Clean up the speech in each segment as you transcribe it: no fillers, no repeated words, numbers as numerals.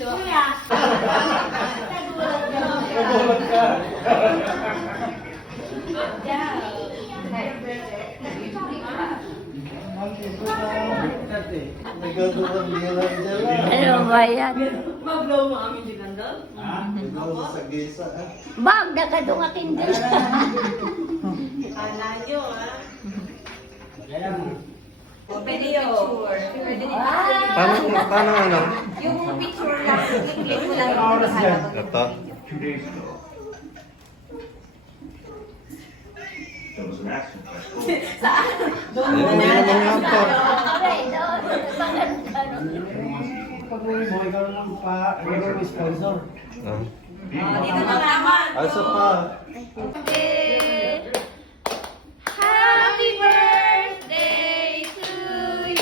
Kuya. Nagulat ka. Ano ba yan? Mag-blow mo amin di nandal? Bag, nagadong akin din. Kala nyo, ha? Video. Pwede din. Paano ano? Yung picture lang, i-click mo lang yung nakalagay. Ito? Doon Hindi naman nga to. Okay, doon. Maganda. Pag uwi mo, ikaw lang pa, sponsor. Ah. dito na naman. Also pa. Happy birthday to you.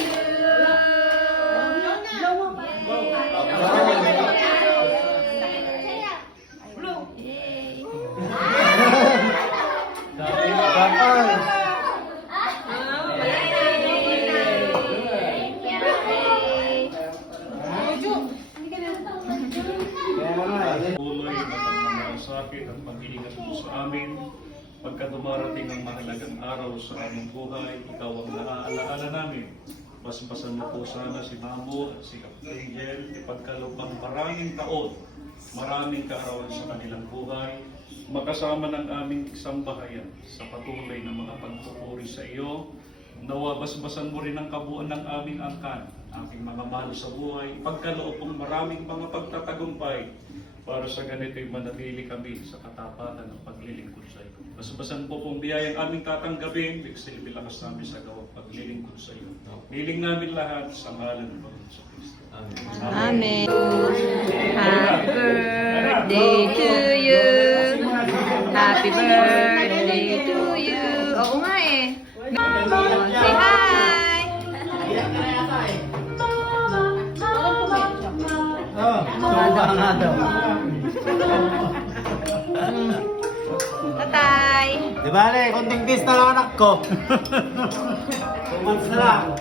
Tuloy na pagmamalasakit at pag-iingat mo sa amin. Pagka dumarating ang mahalagang araw sa aming buhay, ikaw ang naaalaala namin. Basbasan mo po sana si Mamo at si Angel, ipagkalupang maraming taon, maraming kaarawan sa kanilang buhay, makasama ng aming sambahayan sa patuloy na mga pagpupuri sa iyo. Nawa basbasan mo rin ang kabuuan ng aming angkan, aking mga mahal sa buhay, ipagkaloob mong maraming mga pagtatagumpay para sa ganito'y manatili kami sa katapatan ng paglilingkod sa iyo. Basbasan po pong biyayang aming tatanggapin, bigsilbi lakas namin sa gawang paglilingkod sa iyo. Niling namin lahat sa ngalan ng Panginoon sa Kristo. Amen. Happy birthday to you. Happy birthday to you. Oo nga eh. Say hi. Suba nga daw. Tatay. Di ba, Le? Konting kiss na lang anak ko. 2 months na lang.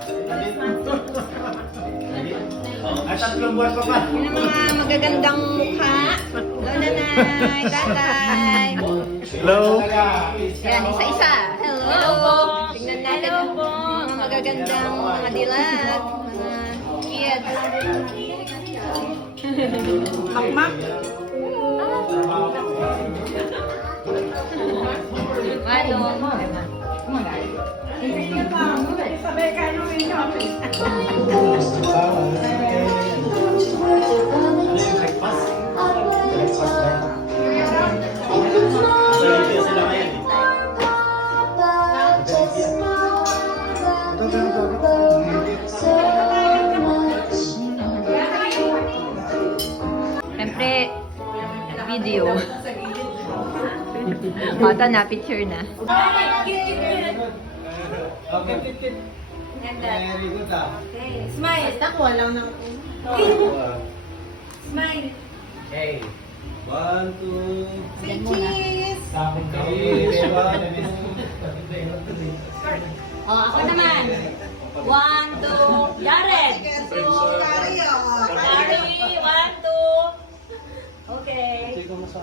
Ay, 3 buwan pa pa. Yun ang mga magagandang mukha. Hello, nanay. Tatay. Hello? Yan, isa-isa. Hello. Tingnan natin ang mga magagandang mga dilat. Mga kids. Makmak? Manong. Sabay ka nung inyo. Siyempre, video. Bata na, picture na. Okay, kit. Very good ah. Okay. Smile. Nakuha lang ng... Smile. Okay. 1, 2. Say cheese. Cheese. 1. Oh, ako naman. 1, 2, Jared.